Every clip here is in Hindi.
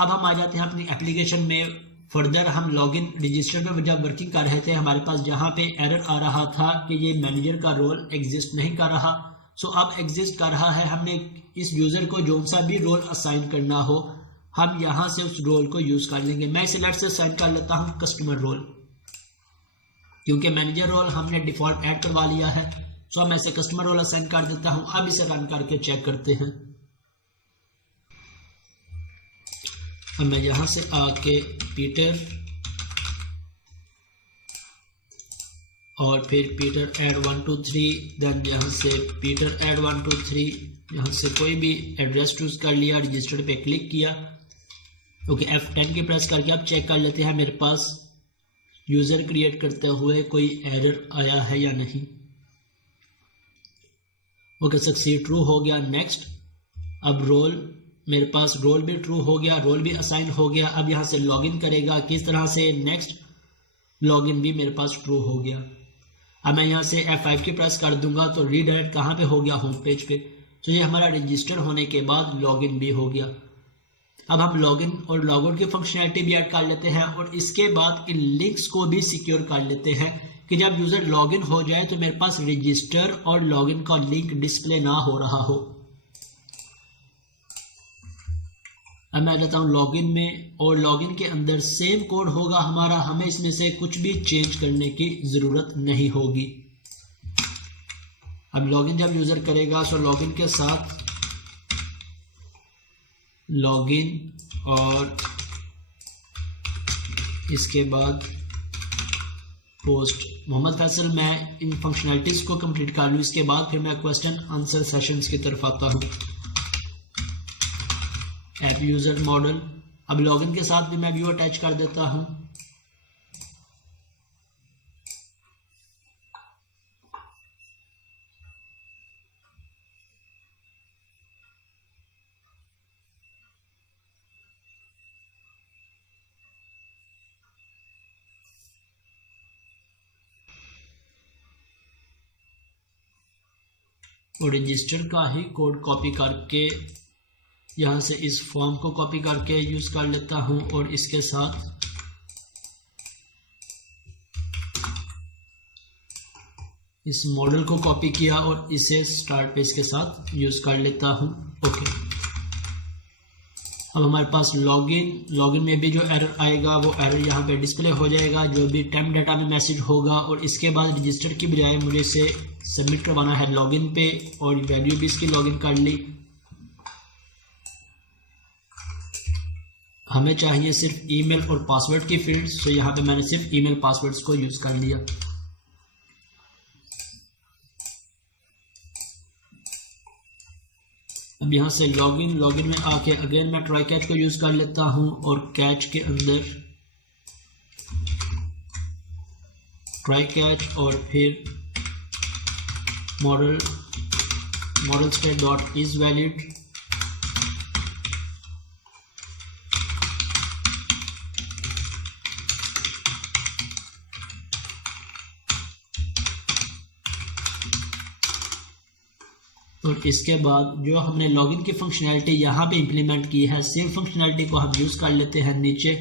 अब हम आ जाते हैं अपनी एप्लीकेशन में। फर्दर हम लॉगिन रजिस्टर में जब वर्किंग कर रहे थे, हमारे पास जहाँ पे एरर आ रहा था कि ये मैनेजर का रोल एग्जिस्ट नहीं कर रहा, सो अब एग्जिस्ट कर रहा है। हमने इस यूज़र को जो सा भी रोल असाइन करना हो, हम यहाँ से उस रोल को यूज़ कर लेंगे। मैं इसे लेट से असाइन कर लेता हूँ कस्टमर रोल, क्योंकि मैनेजर रोल हमने डिफ़ॉल्ट ऐड करवा लिया है। सो मैं इसे कस्टमर रोल असाइन कर देता हूँ। अब इसे रन करके चेक करते हैं। अब मैं यहाँ से आके पीटर और फिर पीटर ऐड 1 2 3, देन यहाँ से पीटर ऐड 1 2 3, यहाँ से कोई भी एड्रेस चूज कर लिया, रजिस्टर पे क्लिक किया। ओके, F10 की प्रेस करके अब चेक कर लेते हैं मेरे पास यूज़र क्रिएट करते हुए कोई एरर आया है या नहीं। ओके, सक्सीड ट्रू हो गया। नेक्स्ट, अब रोल मेरे पास रोल भी ट्रू हो गया, रोल भी असाइन हो गया। अब यहाँ से लॉगिन करेगा किस तरह से, नेक्स्ट, लॉगिन भी मेरे पास ट्रू हो गया। अब मैं यहाँ से F5 की प्रेस कर दूंगा तो रीडायरेक्ट कहाँ पे हो गया, होम पेज पे। तो ये हमारा रजिस्टर होने के बाद लॉगिन भी हो गया। अब हम लॉगिन और लॉगआउट की फंक्शनैलिटी भी ऐड कर लेते हैं और इसके बाद इन लिंक्स को भी सिक्योर कर लेते हैं कि जब यूज़र लॉगिन हो जाए तो मेरे पास रजिस्टर और लॉगिन का लिंक डिस्प्ले ना हो रहा हो। अब मैं जाता हूँ लॉगिन में और लॉगिन के अंदर सेम कोड होगा हमारा, हमें इसमें से कुछ भी चेंज करने की ज़रूरत नहीं होगी। अब लॉगिन जब यूज़र करेगा सो लॉगिन के साथ लॉगिन और इसके बाद पोस्ट मोहम्मद फैसल। मैं इन फंक्शनैलिटीज़ को कंप्लीट कर लूँ, इसके बाद फिर मैं क्वेश्चन आंसर सेशंस की तरफ आता हूँ। ऐप यूज़र मॉडल, अब लॉगिन के साथ भी मैं व्यू अटैच कर देता हूँ। और रजिस्टर का ही कोड कॉपी करके यहाँ से इस फॉर्म को कॉपी करके यूज़ कर लेता हूँ और इसके साथ इस मॉडल को कॉपी किया और इसे स्टार्ट पेज के साथ यूज़ कर लेता हूँ। ओके, अब हमारे पास लॉगिन में भी जो एरर आएगा वो एरर यहाँ पे डिस्प्ले हो जाएगा, जो भी टेम्प डाटा में मैसेज होगा। और इसके बाद रजिस्टर की बजाय मुझे इसे सबमिट करवाना है लॉगिन पे और वैल्यू भी इसकी लॉगिन कर ली। हमें चाहिए सिर्फ ईमेल और पासवर्ड की फील्ड्स, तो यहाँ पे मैंने सिर्फ ईमेल पासवर्ड्स को यूज़ कर लिया। अब यहाँ से लॉगिन में आके अगेन मैं ट्राई कैच को यूज़ कर लेता हूँ और कैच के अंदर ट्राई कैच और फिर model state dot is valid. और इसके बाद जो हमने लॉगिन की फंक्शनैलिटी यहाँ पे इंप्लीमेंट की है, सेम फंक्शनैलिटी को हम यूज़ कर लेते हैं नीचे।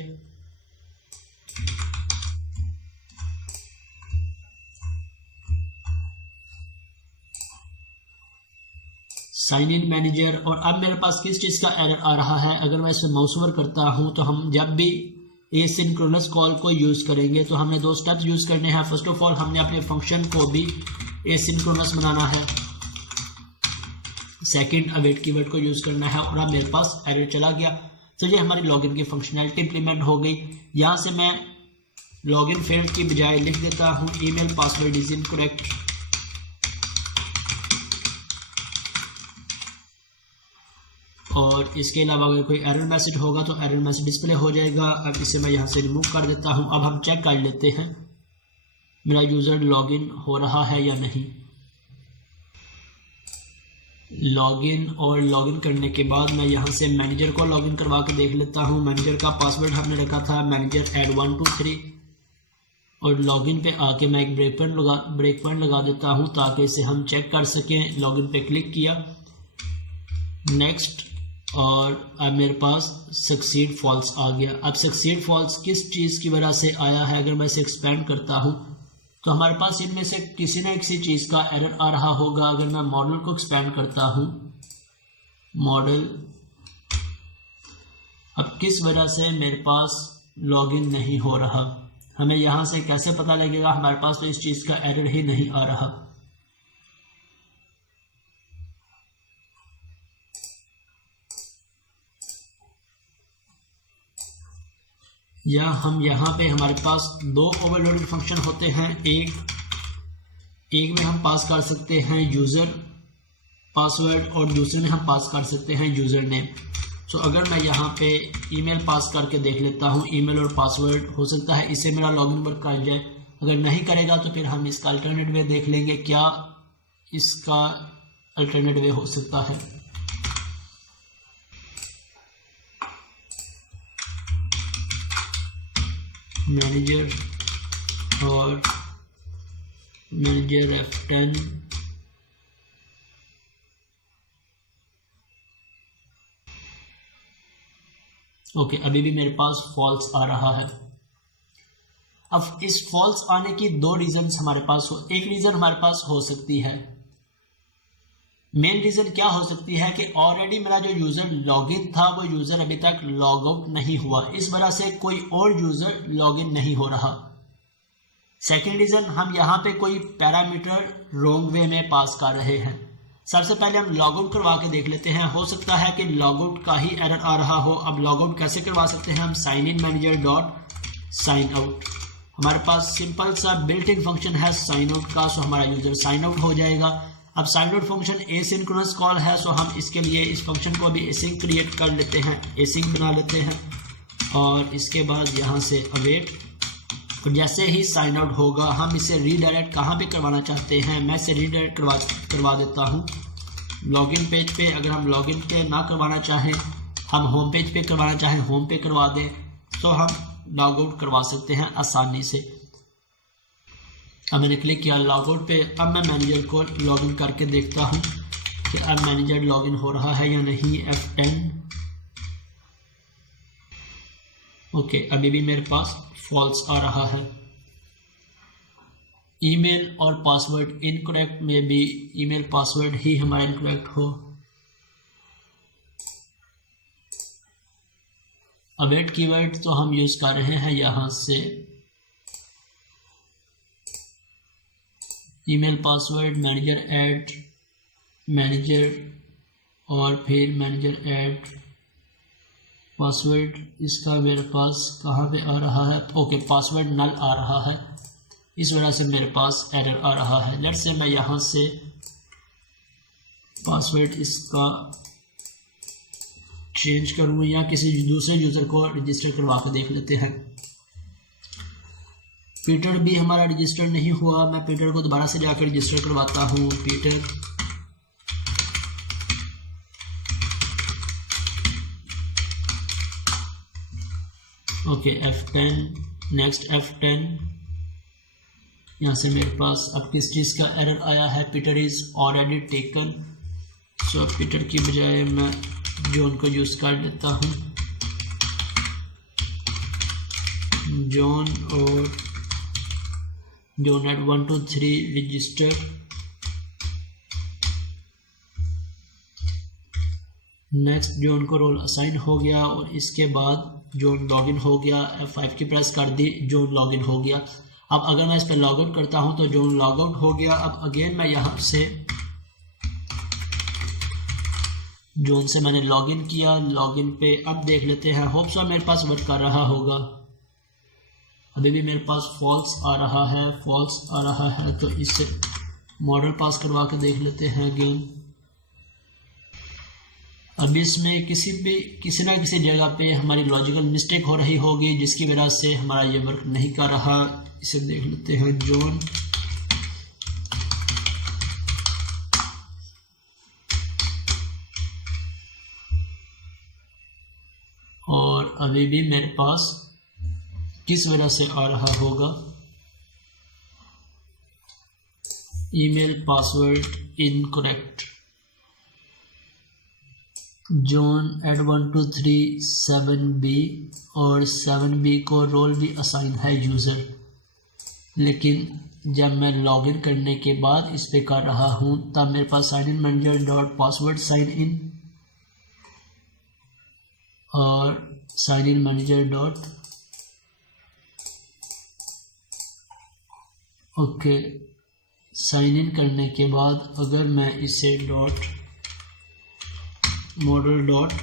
Sign in manager. और अब मेरे पास किस चीज़ का एरर आ रहा है, अगर मैं इसे माउस ओवर करता हूँ तो हम जब भी एसिंक्रोनस कॉल को यूज़ करेंगे तो हमने दो स्टेप्स यूज़ करने हैं। फर्स्ट ऑफ ऑल हमने अपने फंक्शन को भी एसिंक्रोनस बनाना है, सेकंड अवेट कीवर्ड को यूज़ करना है। और अब मेरे पास एरर चला गया। तो ये हमारी लॉगिन की फंक्शनैलिटी इंप्लीमेंट हो गई। यहाँ से मैं लॉगिन फील्ड की बजाय लिख देता हूँ ईमेल पासवर्ड इज इनकरेक्ट। और इसके अलावा अगर कोई एरर मैसेज होगा तो एरर मैसेज डिस्प्ले हो जाएगा। अब इसे मैं यहाँ से रिमूव कर देता हूँ। अब हम चेक कर लेते हैं मेरा यूज़र लॉगिन हो रहा है या नहीं। लॉगिन और लॉगिन करने के बाद मैं यहाँ से मैनेजर को लॉगिन करवा के देख लेता हूँ। मैनेजर का पासवर्ड हमने रखा था मैनेजर ऐड 1 2 3। और लॉगिन पे आके मैं एक ब्रेक पॉइंट लगा देता हूँ ताकि इसे हम चेक कर सकें। लॉगिन पे क्लिक किया, नेक्स्ट, और अब मेरे पास सक्सीड फॉल्स आ गया। अब सक्सीड फॉल्स किस चीज़ की वजह से आया है, अगर मैं इसे एक्सपेंड करता हूँ तो हमारे पास इनमें से किसी न किसी चीज़ का एरर आ रहा होगा। अगर मैं मॉडल को एक्सपेंड करता हूँ, मॉडल, अब किस वजह से मेरे पास लॉगिन नहीं हो रहा, हमें यहाँ से कैसे पता लगेगा? हमारे पास तो इस चीज़ का एरर ही नहीं आ रहा। या हम यहाँ पे हमारे पास दो ओवरलोडेड फंक्शन होते हैं, एक में हम पास कर सकते हैं यूज़र पासवर्ड और दूसरे में हम पास कर सकते हैं यूज़र नेम। सो अगर मैं यहाँ पे ईमेल पास करके देख लेता हूँ, ईमेल और पासवर्ड, हो सकता है इससे मेरा लॉगिन वर्क कर जाए। अगर नहीं करेगा तो फिर हम इसका अल्टरनेट वे देख लेंगे, क्या इसका अल्टरनेट वे हो सकता है। मैनेजर और मैनेजर F10 ओके, अभी भी मेरे पास फॉल्स आ रहा है। अब इस फॉल्स आने की दो रीजंस हमारे पास हो, एक रीजन हमारे पास हो सकती है, मेन रीजन क्या हो सकती है कि ऑलरेडी मेरा जो यूजर लॉगिन था वो यूजर अभी तक लॉग आउट नहीं हुआ, इस वजह से कोई और यूजर लॉगिन नहीं हो रहा। सेकेंड रीजन, हम यहाँ पे कोई पैरामीटर रॉन्ग वे में पास कर रहे हैं। सबसे पहले हम लॉग आउट करवा के देख लेते हैं, हो सकता है कि लॉग आउट का ही एरर आ रहा हो। अब लॉग आउट कैसे करवा सकते हैं? हम sign in manager dot sign out, हमारे पास सिंपल सा बिल्ट इन फंक्शन है साइन आउट का, सो हमारा यूजर साइन आउट हो जाएगा। अब sign out function asynchronous call है, सो हम इसके लिए इस फंक्शन को अभी एसिंक क्रिएट कर लेते हैं, एसिंक बना लेते हैं और इसके बाद यहाँ से अवेट। तो जैसे ही साइन आउट होगा हम इसे रीडायरेक्ट कहाँ पे करवाना चाहते हैं, मैं इसे रीडायरेक्ट करवा देता हूँ लॉगिन पेज पे। अगर हम लॉगिन पे ना करवाना चाहें, हम होम पेज पे करवाना चाहें, होम पे करवा दें, तो हम लॉग आउट करवा सकते हैं आसानी से। अब मैंने क्लिक किया लॉग आउट पे। अब मैं मैनेजर को लॉगिन करके देखता हूँ कि अब मैनेजर लॉगिन हो रहा है या नहीं। F10 ओके, अभी भी मेरे पास फॉल्स आ रहा है। ईमेल और पासवर्ड इनकरेक्ट में भी ईमेल पासवर्ड ही हमारा इनकरेक्ट हो। अवेट कीवर्ड तो हम यूज कर रहे हैं यहाँ से, email password manager add manager और फिर मैनेजर ऐड पासवर्ड, इसका मेरे पास कहाँ पे आ रहा है? ओके, पासवर्ड नल आ रहा है, इस वजह से मेरे पास एरर आ रहा है। लेट्स से मैं यहाँ से पासवर्ड इसका चेंज करूँ या किसी दूसरे यूज़र को रजिस्टर करवा कर देख लेते हैं। पीटर भी हमारा रजिस्टर नहीं हुआ, मैं पीटर को दोबारा से जाकर रजिस्टर करवाता हूँ। Peter okay, F10 next F10, यहाँ से मेरे पास अब किस चीज़ का एरर आया है? Peter is already taken, so Peter की बजाय मैं जॉन को यूज़ कर लेता हूँ। जॉन और John at 1 2 3 register. Next John को रोल असाइन हो गया और इसके बाद जॉन लॉगिन हो गया। F5 की प्रेस कर दी, जॉन लॉगिन हो गया। अब अगर मैं इस पर लॉग आउट करता हूं तो जॉन लॉग आउट हो गया। अब अगेन मैं यहां से जॉन से मैंने लॉगिन किया, लॉगिन पे अब देख लेते हैं, होप सो मेरे पास वर्क कर रहा होगा। अभी भी मेरे पास फॉल्स आ रहा है, फॉल्स आ रहा है, तो इससे मॉडल पास करवा के देख लेते हैं अगेन। अब इसमें किसी ना किसी जगह पे हमारी लॉजिकल मिस्टेक हो रही होगी जिसकी वजह से हमारा ये वर्क नहीं कर रहा। इसे देख लेते हैं जॉन, और अभी भी मेरे पास किस वजह से आ रहा होगा? Email password incorrect. John add 1 2 3 7B और 7B को रोल भी असाइन है यूज़र, लेकिन जब मैं लॉगिन करने के बाद इस पे कर रहा हूँ तब मेरे पास sign in manager dot password sign in और sign in manager dot okay sign in करने के बाद अगर मैं इसे डॉट मॉडल डॉट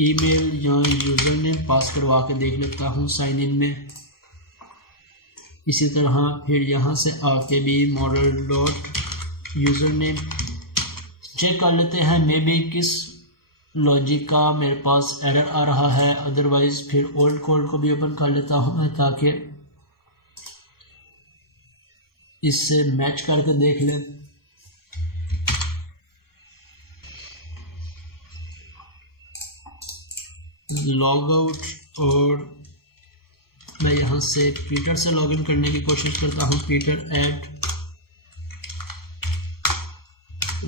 ईमेल या यूज़र नेम पास करवा के देख लेता हूँ साइन इन में। इसी तरह फिर यहाँ से आके भी model dot user name check कर लेते हैं मे बी किस लॉजिक का मेरे पास एरर आ रहा है। अदरवाइज़ फिर ओल्ड कोड को भी ओपन कर लेता हूँ मैं ताकि इससे मैच करके देख लें। लॉग आउट और मैं यहाँ से पीटर से लॉगिन करने की कोशिश करता हूँ। Peter add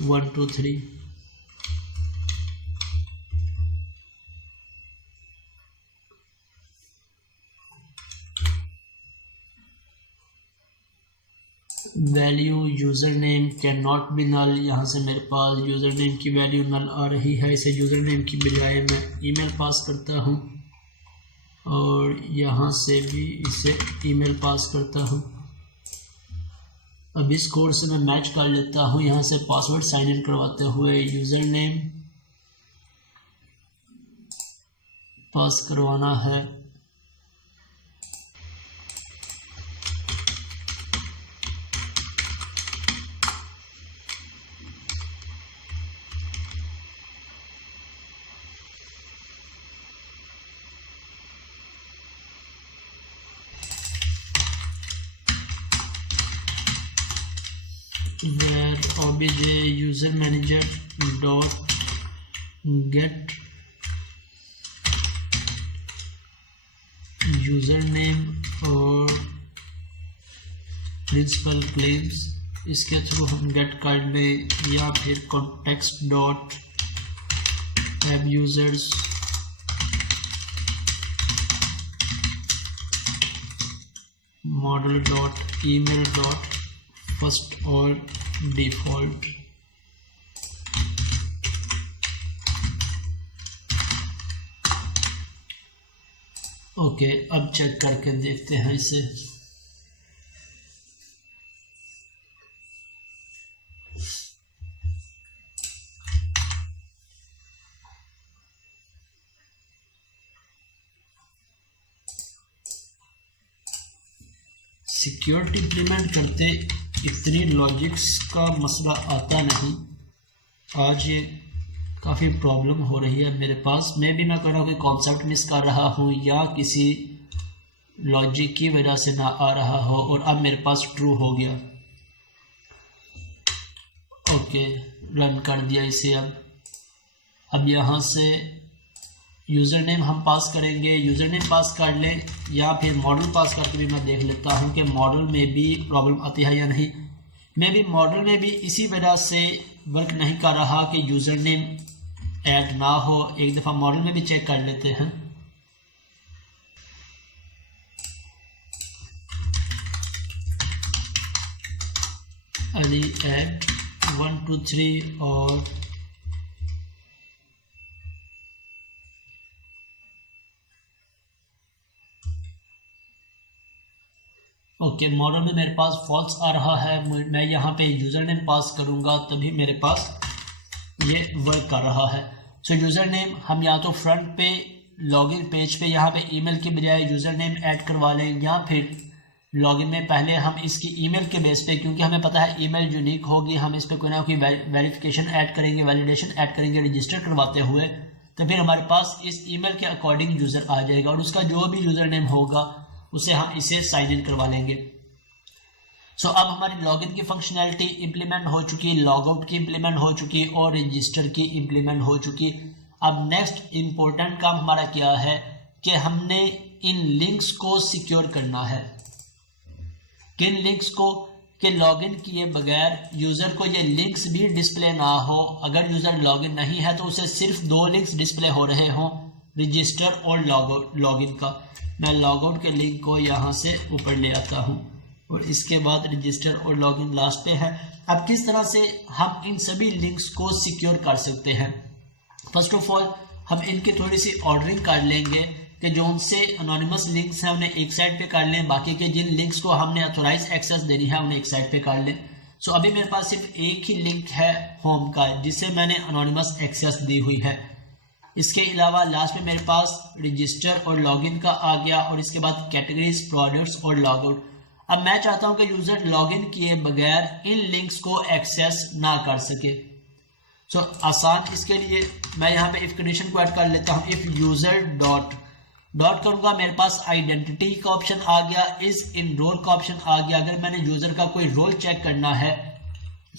1 2 3 value user name can not be null. यहाँ से मेरे पास यूज़र नेम की वैल्यू नल आ रही है। इसे यूज़र नेम की बजाय मैं ईमेल पास करता हूँ और यहाँ से भी इसे ईमेल पास करता हूँ। अब इस कोड से मैं मैच कर लेता हूँ। यहाँ से पासवर्ड साइन इन करवाते हुए यूज़र नेम पास करवाना है। where obj user manager dot get username और प्रिंसिपल क्लेम्स इसके थ्रू हम गेट कर लें, या फिर कॉन्टेक्स्ट डॉट एब users model dot email dot first और डिफ़ॉल्ट। ओके अब चेक करके देखते हैं इसे। सिक्योरिटी इम्प्लीमेंट करते इतनी लॉजिक्स का मसला आता नहीं। आज ये काफ़ी प्रॉब्लम हो रही है मेरे पास। मैं भी ना कर रहा हूँ कि कॉन्सेप्ट मिस कर रहा हूँ या किसी लॉजिक की वजह से ना आ रहा हो, और अब मेरे पास ट्रू हो गया। ओके रन कर दिया इसे। अब यहाँ से यूज़र नेम हम पास करेंगे। यूज़र नेम पास कर लें या फिर मॉडल पास करके भी मैं देख लेता हूँ कि मॉडल में भी प्रॉब्लम आती है या नहीं। मैं भी मॉडल में भी इसी वजह से वर्क नहीं कर रहा कि यूज़र नेम ऐड ना हो। एक दफ़ा मॉडल में भी चेक कर लेते हैं। अली ऐड 1 2 3 और ओके मॉडल में मेरे पास फॉल्स आ रहा है। मैं यहाँ पे यूज़र नेम पास करूँगा तभी मेरे पास ये वर्क कर रहा है। सो यूज़र नेम हम या तो फ्रंट पे लॉगिन पेज पे यहाँ पे ईमेल के बजाय यूज़र नेम ऐड करवा लें, या फिर लॉगिन में पहले हम इसकी ईमेल के बेस पे, क्योंकि हमें पता है ईमेल यूनिक होगी, हम इस पर कोई ना कोई वेरिफिकेशन ऐड करेंगे, वैलिडेशन ऐड करेंगे रजिस्टर करवाते हुए, तो फिर हमारे पास इस ईमेल के अकॉर्डिंग यूज़र आ जाएगा और उसका जो भी यूज़र नेम होगा उसे हम इसे साइन इन करवा लेंगे। सो अब हमारी लॉगिन की फंक्शनैलिटी इम्प्लीमेंट हो चुकी, लॉगआउट की इम्प्लीमेंट हो चुकी और रजिस्टर की इम्प्लीमेंट हो चुकी। अब नेक्स्ट इम्पोर्टेंट काम हमारा क्या है कि हमने इन लिंक्स को सिक्योर करना है। किन लिंक्स को? कि लॉगिन किए बगैर यूज़र को ये लिंक्स भी डिस्प्ले ना हो। अगर यूज़र लॉगिन नहीं है तो उसे सिर्फ 2 लिंक्स डिस्प्ले हो रहे हों, रजिस्टर और लॉगिन का। मैं लॉगआउट के लिंक को यहाँ से ऊपर ले आता हूँ और इसके बाद रजिस्टर और लॉगिन लास्ट पे है। अब किस तरह से हम इन सभी लिंक्स को सिक्योर कर सकते हैं? फर्स्ट ऑफ ऑल हम इनकी थोड़ी सी ऑर्डरिंग कर लेंगे कि जो उनसे अनोनिमस लिंक्स हैं उन्हें एक साइड पे कर लें, बाकी के जिन लिंक्स को हमने ऑथोराइज एक्सेस देनी है उन्हें एक साइड पे कर लें। सो अभी मेरे पास सिर्फ एक ही लिंक है होम का जिसे मैंने अनोनिमस एक्सेस दी हुई है। इसके अलावा लास्ट में मेरे पास रजिस्टर और लॉगिन का आ गया और इसके बाद कैटेगरीज, प्रोडक्ट्स और लॉगआउट। अब मैं चाहता हूं कि यूजर लॉगिन किए बगैर इन लिंक्स को एक्सेस ना कर सके। सो आसान इसके लिए मैं यहाँ पे इफ कंडीशन को ऐड कर लेता हूँ। इफ यूजर डॉट करूंगा, मेरे पास आइडेंटिटी का ऑप्शन आ गया, इज इन रोल का ऑप्शन आ गया अगर मैंने यूजर का कोई रोल चेक करना है।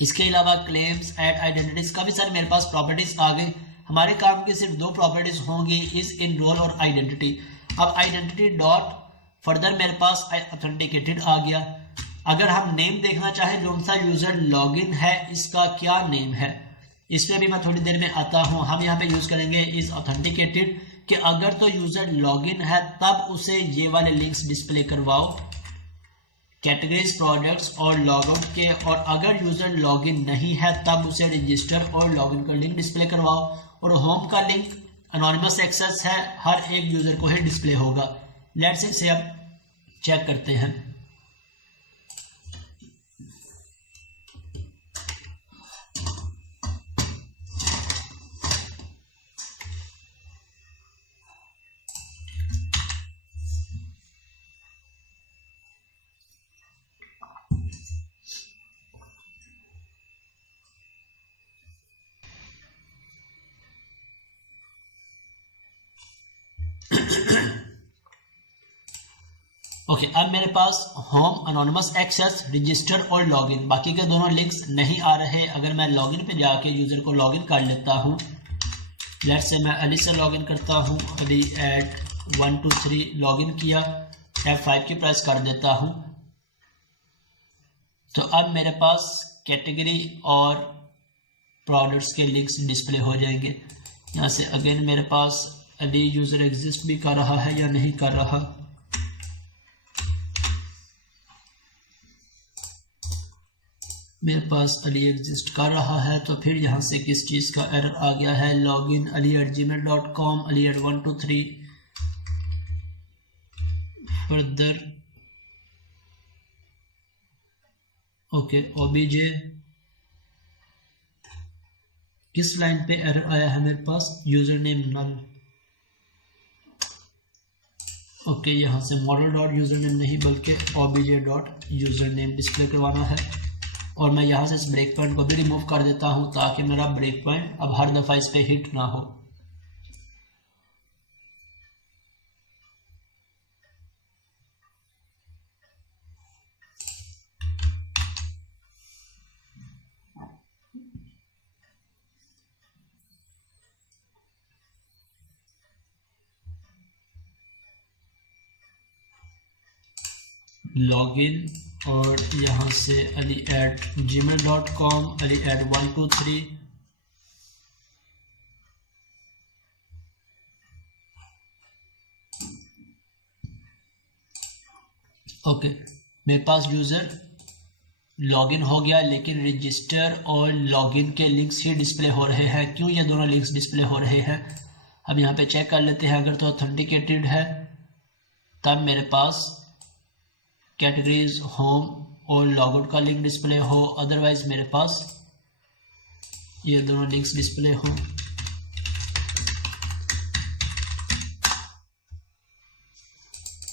इसके अलावा क्लेम्स, ऐड आइडेंटिटीज, काफी सारे मेरे पास प्रॉपर्टीज आ गई। हमारे काम की सिर्फ 2 प्रॉपर्टीज होंगी, इज इन रोल और आइडेंटिटी। अब आइडेंटिटी डॉट फर्दर मेरे पास ऑथेंटिकेटेड आ गया। अगर हम नेम देखना चाहें जो सा यूजर लॉगिन है इसका क्या नेम है, इस पर भी मैं थोड़ी देर में आता हूं। हम यहाँ पे यूज करेंगे इज ऑथेंटिकेटेड कि अगर तो यूजर लॉगिन है तब उसे ये वाले लिंक्स डिस्प्ले करवाओ, कैटेगरीज, प्रोडक्ट्स और लॉगआउट के। और अगर यूजर लॉगिन नहीं है तब उसे रजिस्टर और लॉगिन का लिंक डिस्प्ले करवाओ। और होम का लिंक अनोनिमस एक्सेस है, हर एक यूजर को ही डिस्प्ले होगा। लेट्स इसे अब चेक करते हैं। ओके, अब मेरे पास होम, अनोनिमस एक्सेस, रजिस्टर और लॉगिन, बाकी के दोनों लिंक्स नहीं आ रहे। अगर मैं लॉगिन पे जाके यूजर को लॉगिन कर लेता हूँ, लेट्स से मैं अली से लॉगिन करता हूँ, अली एट 1 2 3 लॉगिन किया, F5 की प्रेस कर देता हूँ। तो अब मेरे पास कैटेगरी और प्रोडक्ट्स के लिंक्स डिस्प्ले हो जाएंगे। यहाँ से अगेन मेरे पास अली यूजर एग्जिस्ट भी कर रहा है या नहीं कर रहा। मेरे पास अली एग्जिस्ट कर रहा है, तो फिर यहाँ से किस चीज़ का एरर आ गया है? Login ali@gmail.com, ali@123 further. Okay, obj किस लाइन पे एरर आया है मेरे पास? यूजर नेम नल। ओके, यहाँ से मॉडल डॉट यूजर नेम नहीं बल्कि obj dot user name display करवाना है। और मैं यहाँ से इस ब्रेक पॉइंट को भी रिमूव कर देता हूँ ताकि मेरा ब्रेक पॉइंट अब हर दफ़ा इस पे हिट ना हो। लॉगिन और यहाँ से ali@gmail.com, ali@123 ओके, मेरे पास यूज़र लॉगिन हो गया, लेकिन रजिस्टर और लॉगिन के लिंक्स ही डिस्प्ले हो रहे हैं। क्यों ये दोनों लिंक्स डिस्प्ले हो रहे हैं? अब यहाँ पे चेक कर लेते हैं। अगर तो ऑथेंटिकेटेड है तब मेरे पास कैटेगरीज, होम और लॉगआउट का लिंक डिस्प्ले हो, अदरवाइज मेरे पास ये दोनों लिंक्स डिस्प्ले हो।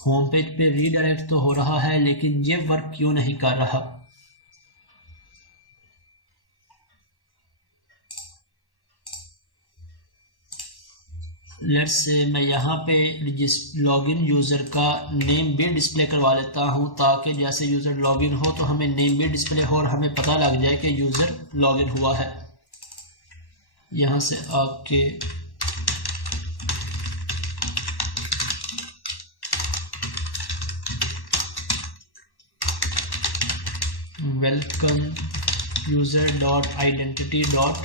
होम पेज पे रीडायरेक्ट तो हो रहा है लेकिन ये वर्क क्यों नहीं कर रहा? लेट्स से मैं यहाँ पे लॉगिन यूज़र का नेम भी डिस्प्ले करवा लेता हूँ ताकि जैसे यूज़र लॉगिन हो तो हमें नेम भी डिस्प्ले हो और हमें पता लग जाए कि यूज़र लॉगिन हुआ है। यहाँ से आपके welcome user dot identity dot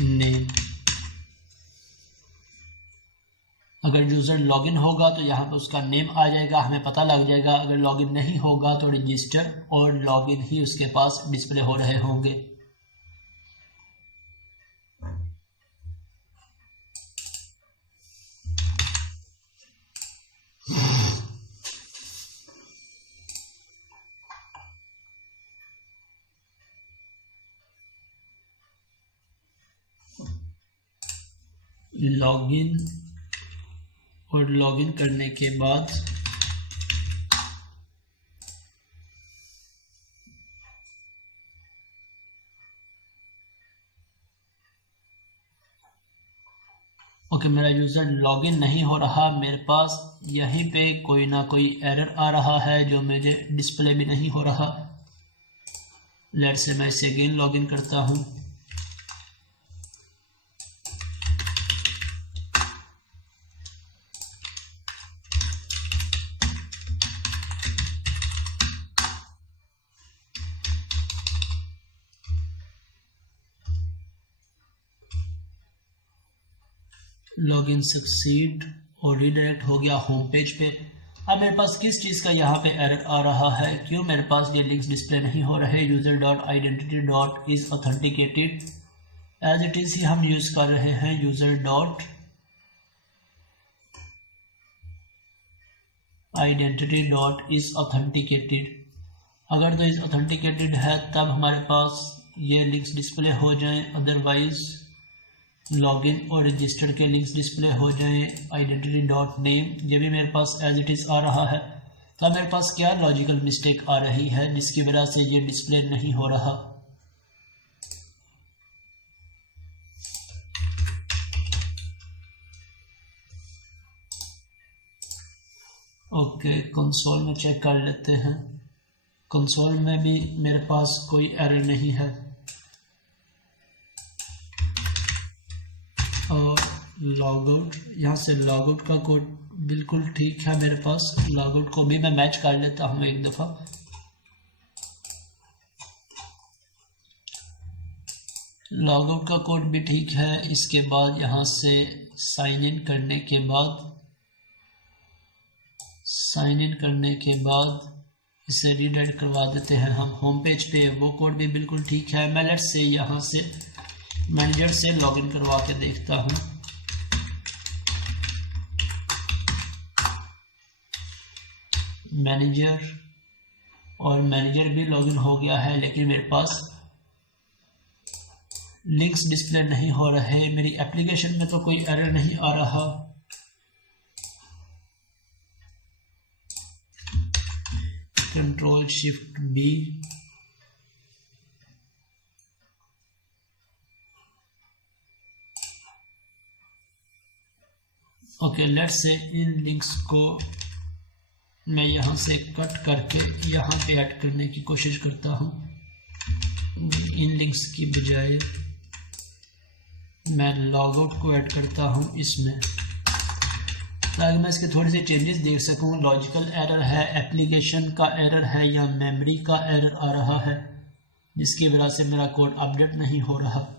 name. अगर यूज़र लॉगिन होगा तो यहाँ पर उसका नेम आ जाएगा, हमें पता लग जाएगा। अगर लॉगिन नहीं होगा तो रजिस्टर और लॉगिन ही उसके पास डिस्प्ले हो रहे होंगे। लॉगिन और लॉगिन करने के बाद ओके, मेरा यूज़र लॉगिन नहीं हो रहा, मेरे पास यहीं पे कोई ना कोई एरर आ रहा है जो मुझे डिस्प्ले भी नहीं हो रहा। लेट्स से मैं इसे अगेन लॉगिन करता हूँ। लॉगिन सक्सीड और रीडायरेक्ट हो गया होम पेज पे। अब मेरे पास किस चीज़ का यहाँ पे एरर आ रहा है, क्यों मेरे पास ये लिंक्स डिस्प्ले नहीं हो रहे। User dot identity dot is authenticated as it is ही हम यूज़ कर रहे हैं। User dot identity dot is authenticated, अगर तो इज़ ऑथेंटिकेटेड है तब हमारे पास ये लिंक्स डिस्प्ले हो जाएं, अदरवाइज लॉगिन और रजिस्टर के लिंक्स डिस्प्ले हो जाएं। आइडेंटिटी डॉट नेम ये भी मेरे पास एज इट इज़ आ रहा है। तो मेरे पास क्या लॉजिकल मिस्टेक आ रही है जिसकी वजह से ये डिस्प्ले नहीं हो रहा। ओके, कंसोल में चेक कर लेते हैं। कंसोल में भी मेरे पास कोई एरर नहीं है। और लॉगआउट, यहाँ से लॉगआउट का कोड बिल्कुल ठीक है मेरे पास। लॉगआउट को भी मैं मैच कर लेता हूँ एक दफ़ा। लॉगआउट का कोड भी ठीक है। इसके बाद यहाँ से साइन इन करने के बाद इसे रीडायरेक्ट करवा देते हैं हम होम पेज पे। वो कोड भी बिल्कुल ठीक है। मैं लेट्स से यहाँ से मैनेजर से लॉगिन करवा के देखता हूँ। मैनेजर भी लॉगिन हो गया है, लेकिन मेरे पास लिंक्स डिस्प्ले नहीं हो रहे। मेरी एप्लीकेशन में तो कोई एरर नहीं आ रहा। Control shift B, okay, let's see in links को मैं यहाँ से कट करके यहाँ पे ऐड करने की कोशिश करता हूँ। इन लिंक्स की बजाय मैं लॉगआउट को ऐड करता हूँ इसमें, ताकि मैं इसके थोड़े से चेंजेस देख सकूँ। लॉजिकल एरर है, एप्लीकेशन का एरर है या मेमोरी का एरर आ रहा है जिसकी वजह से मेरा कोड अपडेट नहीं हो रहा।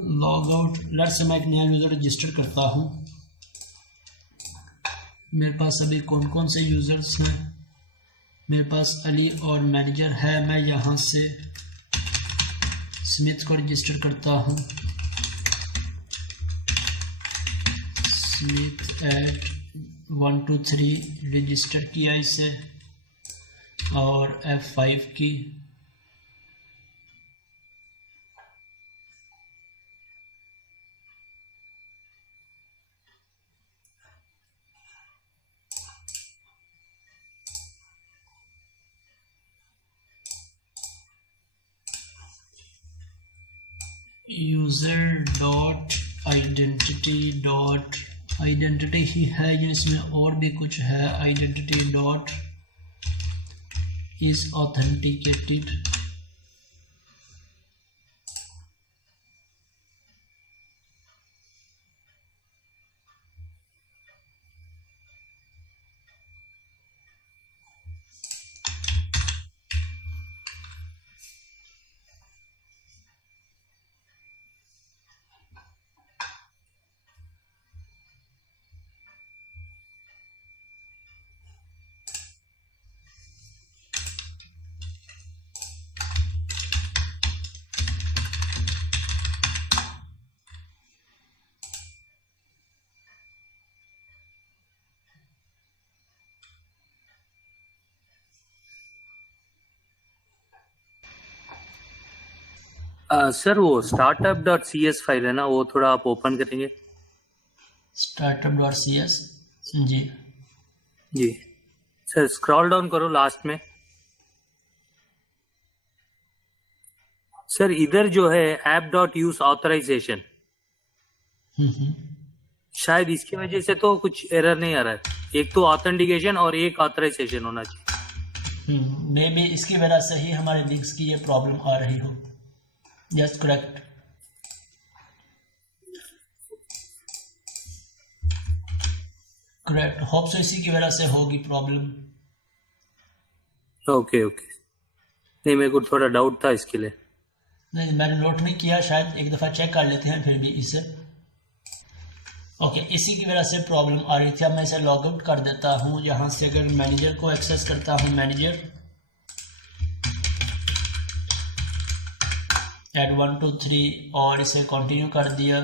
लॉगआउट, लेट्स से मैं एक नया यूज़र रजिस्टर करता हूँ। मेरे पास अभी कौन कौन से यूज़र्स हैं। मेरे पास अली और मैनेजर है। मैं यहाँ से स्मिथ को रजिस्टर करता हूँ। स्मिथ एट 1 2 3 रजिस्टर किया इसे, और F5 की। User dot identity dot identity ही है या इसमें और भी कुछ है? Identity dot is authenticated. Sir वो startup.cs फाइल है ना, वो थोड़ा आप ओपन करेंगे? startup.cs जी जी सर, स्क्रॉल डाउन करो लास्ट में। सर इधर जो है app.use authorization, शायद इसकी वजह से तो कुछ एरर नहीं आ रहा है। एक तो ऑथेंटिकेशन और एक ऑथराइजेशन होना चाहिए। मे बी इसकी वजह से ही हमारे लिंक्स की ये प्रॉब्लम आ रही हो। Yes correct. Correct, hope so इसी की वजह से होगी प्रॉब्लम। ओके नहीं, मेरे को थोड़ा डाउट था इसके लिए। नहीं मैंने नोट नहीं किया, शायद एक दफ़ा चेक कर लेते हैं फिर भी इसे। ओके इसी की वजह से प्रॉब्लम आ रही थी। अब मैं इसे लॉग आउट कर देता हूँ। यहाँ से अगर मैनेजर को एक्सेस करता हूँ, मैनेजर ऐड 1 2 3 और इसे कंटिन्यू कर दिया।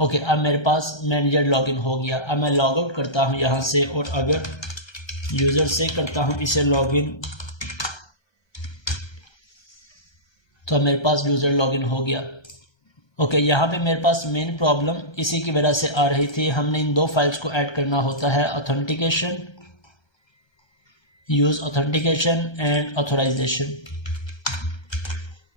ओके अब मेरे पास मैनेजर लॉगिन हो गया। अब मैं लॉग आउट करता हूँ यहाँ से, और अगर यूज़र से करता हूँ इसे लॉगिन, तो मेरे पास यूज़र लॉगिन हो गया। ओके यहाँ पे मेरे पास मेन प्रॉब्लम इसी की वजह से आ रही थी। हमने इन दो फाइल्स को ऐड करना होता है, authentication, use authentication and authorisation.